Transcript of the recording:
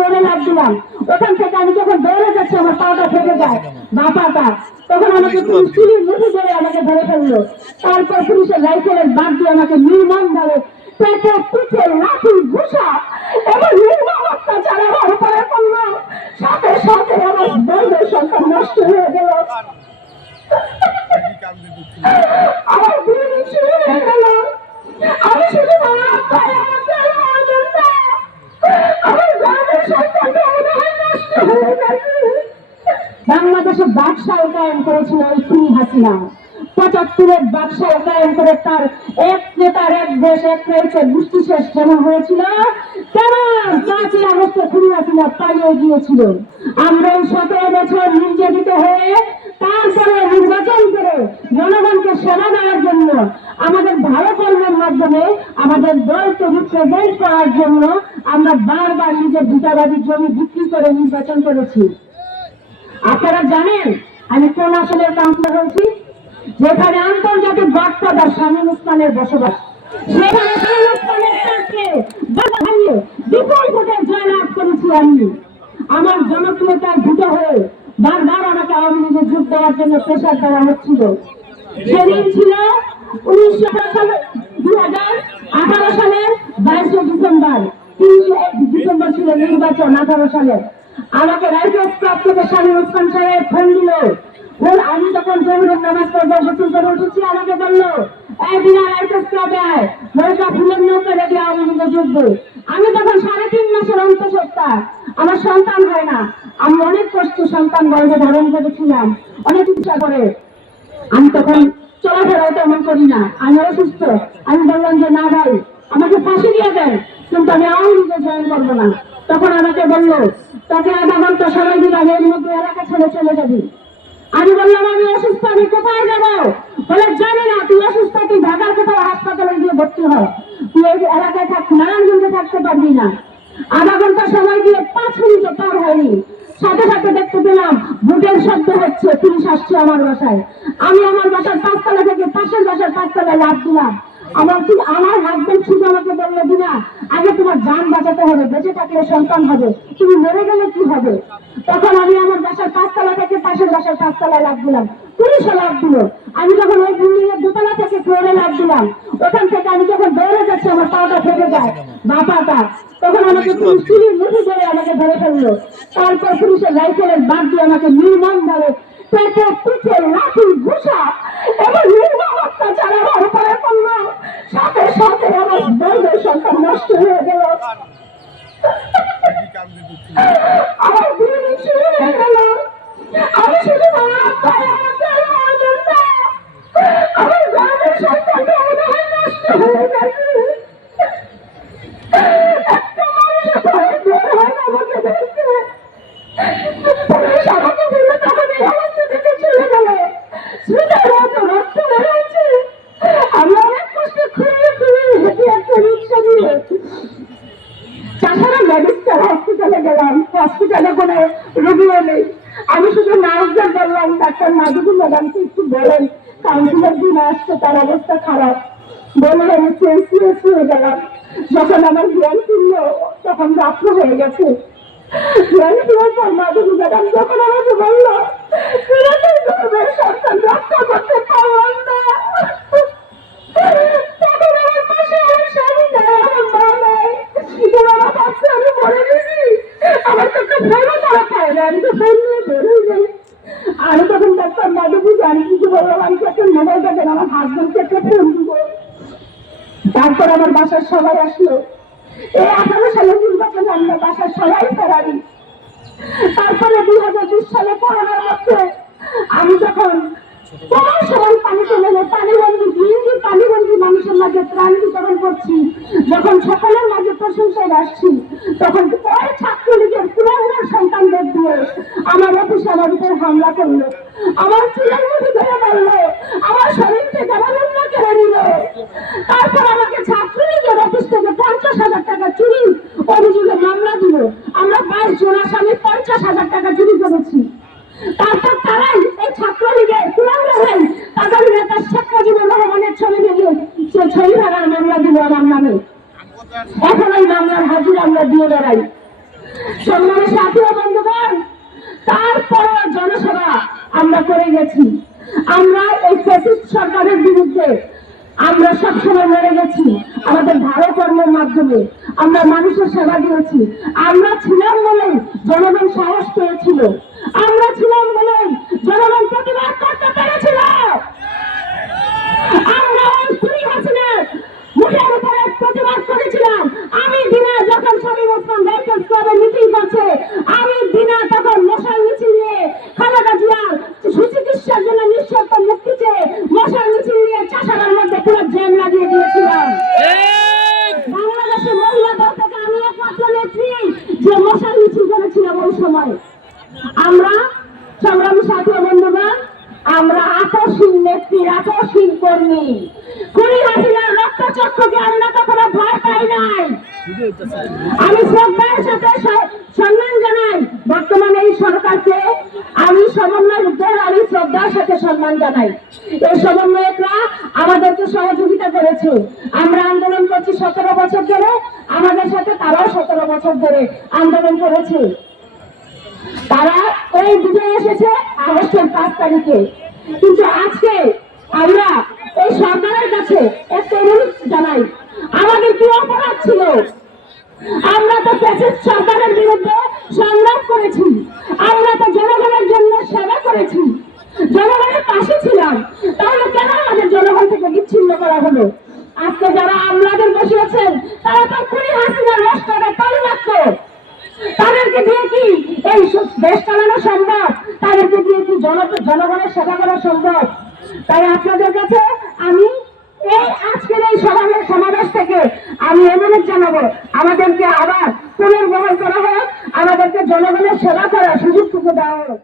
ফ্লোরে লাফ দিলাম। ওখান থেকে আমি যখন দৌড়ে যাচ্ছি আমার পাটা ফেটে যায়, বাপাটা, তখন আমাকে পুলিশ চুরির মুঠি ধরে আমাকে ধরে ফেললো। তারপর পুলিশের রাইফেলের বাদ দিয়ে আমাকে নির্মম ভাবে পেটে পিঠে লাঠি ঘুষা এবং নির্মম অত্যাচার আমার উপরে করলো। সাথে সাথে আমার বন্ধুর সন্তান নষ্ট হয়ে গেল, আমার দিন শুরু হয়ে গেল। আমি শুধু আমার গ্রামের সন্তানটা নষ্ট হয়ে গেছে। বাংলাদেশে বাদশাহ কায়েম করেছিল ওই খুনি হাসিনা। ৭৫-এর বাদশাহ কায়েম করে তার এক নেতার এক দেশ এক রাজ্যের গোষ্ঠী শেষ যেমন হয়েছিল, তেমন ৫ই আগস্টে খুনি হাসিনা পালিয়ে গিয়েছিল। আমরা এই ১৭ বছর নির্যাতিত হয়ে তারপরে নির্বাচন করে জনগণকে সেবা দেওয়ার জন্য আমাদের ভালো কর্মের মাধ্যমে আমাদের দলকে রিপ্রেজেন্ট করার জন্য আমরা বারবার নিজের ভিটাবাদী জমি বিক্রি করে নির্বাচন করেছি। আপনারা জানেন আমি কোন আসনের কাউন্সিলর হয়েছি? যেখানে আন্তর্জাতিক বার্তাদার শামীম ওসমানের বসবাস, সেখানে শামীম ওসমানের পক্ষে বিপুল ভোটে জয়লাভ করেছি আমি। আমার জনপ্রিয়তার ভূত হয়ে বারবার আমাকে আওয়ামী লীগে যোগ দেওয়ার জন্য প্রেশার দেওয়া হচ্ছিল। সেদিন ছিল 2018 সালের 22 ডিসেম্বর, 31 ডিসেম্বর ছিল নির্বাচন 18 সালের। আমাকে রাইফেলস ক্লাব থেকে শামীম ওসমান সাহেব ফোন দিল। আমি যখন জরুরের নামাজ পড়বো গোসল করে উঠেছি, আমাকে বললো একদিনা রাইফেলস ক্লাবে আয়, নৌকা ফুলের নৌকা রেডি আওয়ামী লীগে যোগবে। আমি তখন 3.5 মাসের অন্তঃসত্ত্বা, আমার সন্তান হয় না। আমি অনেক কষ্ট সন্তান গর্ভে ধারণ করেছিলাম, অনেক ইচ্ছা করে। আমি তখন চলাফেরাও তেমন করি না, আমি অসুস্থ। আমি বললাম যে না ভাই, আমাকে ফাঁসি দিয়ে দেন, কিন্তু আমি আওয়ামী লীগে জয়েন করবো না। তখন আমাকে বললো তাকে আধা ঘন্টা সময় দিলাম, এর মধ্যে এলাকা ছেড়ে চলে যাবি। আমি বললাম আমি অসুস্থ, আমি কোথায় যাবো? বলে জানি না, তুই অসুস্থ, তুই ঢাকার কোথাও হাসপাতালে গিয়ে ভর্তি হ, তুই এই এলাকায় থাক, নারায়ণগঞ্জে থাকতে পারবি না। আধা ঘন্টা সময় দিয়ে 5 মিনিট পার হয়নি, সাথে সাথে দেখতে পেলাম বুটের শব্দ হচ্ছে, পুলিশ আসছে আমার বাসায়। আমি আমার বাসার 5 তলা থেকে পাশের বাসার 5 তলায় লাফ দিলাম। আমার হাজবেন্ড শুধু আমাকে বললো দিনা, আগে তোমার জান বাঁচাতে হবে, বেঁচে থাকলে সন্তান হবে, তুমি মরে গেলে কি হবে? তখন আমি আমার বাসার 5 তলা থেকে পাশের বাসার 5 তলায় লাফ দিলাম, পুলিশও লাফ দিল। আমি যখন ওই বিল্ডিং এর 2 তলা থেকে ফ্লোরে লাফ দিলাম, ওখান থেকে আমি যখন দৌড়ে যাচ্ছি আমার পাটা ফেটে যায়, বাপাটা, তখন আমাকে পুলিশ চুরির মুঠি ধরে আমাকে ধরে ফেললো। তারপর পুলিশের রাইফেলের বাদ দিয়ে আমাকে নির্মম ভাবে পেটে পিঠে লাঠি ঘুষা এবং নির্মম অত্যাচার আমার উপরে করলো। সাথে সাথে আমার বন্ধুর সন্তান নষ্ট হয়ে গেল, আমার দিন শুরু হয়ে গেল। আমি শুধু আমার গ্রামের সন্তানটা নষ্ট হয়ে গেছে। আমি অনেক কষ্ট চাষারা মেডিকেল হসপিটালে গেলাম, হসপিটালে কোনো রোগীও নেই। আমি শুধু নার্সদের বললাম ডাক্তার মাধুরী ম্যাডামকে একটু বলেন, কাউন্সিলর দিন আসছে, তার অবস্থা খারাপ। বলে আমি সিরিয়াস হয়ে গেলাম। যখন আমার জ্ঞান ফিরল তখন রাত্র হয়ে গেছে। জ্ঞান ফিরার পর মাধুরী ম্যাডাম যখন আমাকে বললো সন্তান রক্ষা করতে পারলাম না, তখন আমার পাশে আমার স্বামী নাই, আমার মা নাই, ওরা ভাবছে আমি মরে গেছি। আমার তো একটা ফোনও তারা পায় না, আমি তো ফোন নিয়ে বেরোই যাই। আমি তখন ডাক্তার মাধবী জানি কিছু বললাম, আমি একটা মোবাইল দেখেন, আমার হাজবেন্ডকে একটা ফোন দিব। তারপর আমার বাসার সবাই আসলো। এই 18 সালে নির্বাচনে আমরা বাসার সবাই ফেরারি। তারপরে 2020 সালে করোনার মধ্যে আমি যখন তোমার সবাই পানিতে নেমে পানিবন্দী মানুষের মাঝে ত্রাণ বিতরণ করছি, যখন সকলের মাঝে প্রশংসায় আসছি, তখন ওই ছাত্রলীগের পুরানোর সন্তানদের দিয়ে আমার অফিসে আমার উপর হামলা করলো, আমার চুলের মধ্যে ধরে মারলো, আমার শরীর থেকে আমার অন্য কেড়ে নিল। তারপর আমাকে ছাত্রলীগের অফিস থেকে 50,000 টাকা চুরি অভিযোগে মামলা দিল। আমরা 22 জন আসামি 50,000 টাকা চুরি করেছি। তারপর তারাই এই ছাত্রলীগের পুরানো হয়ে তাদের নেতা শেখ মুজিবুর রহমানের ছবি নিয়ে সে ছবি ধারার মামলা দিল আমার নামে। এখন ওই মামলার হাজির আমরা দিয়ে বেড়াই। সম্মানের সাথী ও বন্ধুগণ, তারপরে জনসভা আমরা করে গেছি। আমরা এই ফ্যাসিস্ট সরকারের বিরুদ্ধে আমরা সবসময় লড়ে গেছি। আমাদের ভালো কর্মের মাধ্যমে আমরা মানুষের সেবা দিয়েছি। আমরা ছিলাম বলেই জনগণ সাহস পেয়েছিল, আমরা ছিলাম বলেই জনগণ প্রতিবাদ করতে পেরেছিল। আমরা ওই খুনি হাসিনার মুখের উপরে প্রতিবাদ করেছিলাম। আমি দিনা যখন শামীম ওসমান রাইফেলস ক্লাবে মিটিং করছে, আমি দিনা তখন মশাল মিছিল নিয়ে খালেদা জিয়ার সুচিকিৎসার জন্য নিঃশর্ত মুক্তি চেয়ে মশাল মিছিল নিয়ে চাষারার মধ্যে পুরো জ্যাম লাগিয়ে দিয়েছিলাম। বাংলাদেশের মহিলা দল থেকে আমি একমাত্র নেত্রী যে মশাল মিছিল করেছিলাম ওই সময়। আমরা সংগ্রামী সাথী ও বন্ধুগণ, আমরা আকর্ষণ নেত্রীর আকর্ষণ কর্মী। খুনি হাসিনার রক্তচক্ষুকে আমরা কখনো ভয় পাই নাই। আমি শ্রদ্ধার সাথে সম্মান জানাই বর্তমানে এই সরকারকে। আমি সমন্বয়কদের আমি শ্রদ্ধার সাথে সম্মান জানাই। এই সমন্বয়করা আমাদেরকে সহযোগিতা করেছে। আমরা আন্দোলন করছি 17 বছর ধরে, আমাদের সাথে তারাও 17 বছর ধরে আন্দোলন করেছে। তারা এই বিজয় এসেছে আগস্টের 5 তারিখে। কিন্তু আজকে আমরা এই সরকারের কাছে একটা অনুরোধ জানাই, আমাদের কি অপরাধ ছিল? আমরা তো ফ্যাসিস্ট সরকারের বিরুদ্ধে সংগ্রাম করেছি, আমরা তো জনগণের জন্য সেবা করেছি, জনগণের পাশে ছিলাম। তাহলে কেন আমাদের জনগণ থেকে বিচ্ছিন্ন করা হলো? আজকে যারা আমলাদের বসিয়েছেন তারা তো খুনি হাসিনার রাষ্ট্রকে তৈলাক্ত। তাদেরকে দিয়ে কি এই দেশ চালানো সম্ভব? তাদেরকে দিয়ে কি জনগণের সেবা করা সম্ভব? তাই আপনাদের কাছে আমি এই আজকের এই সমাবেশ থেকে আমি অনুরোধ জানাবো, আমাদেরকে আবার পুনর্বহাল করা হোক, আমাদেরকে জনগণের সেবা করার সুযোগটুকু দেওয়া হোক।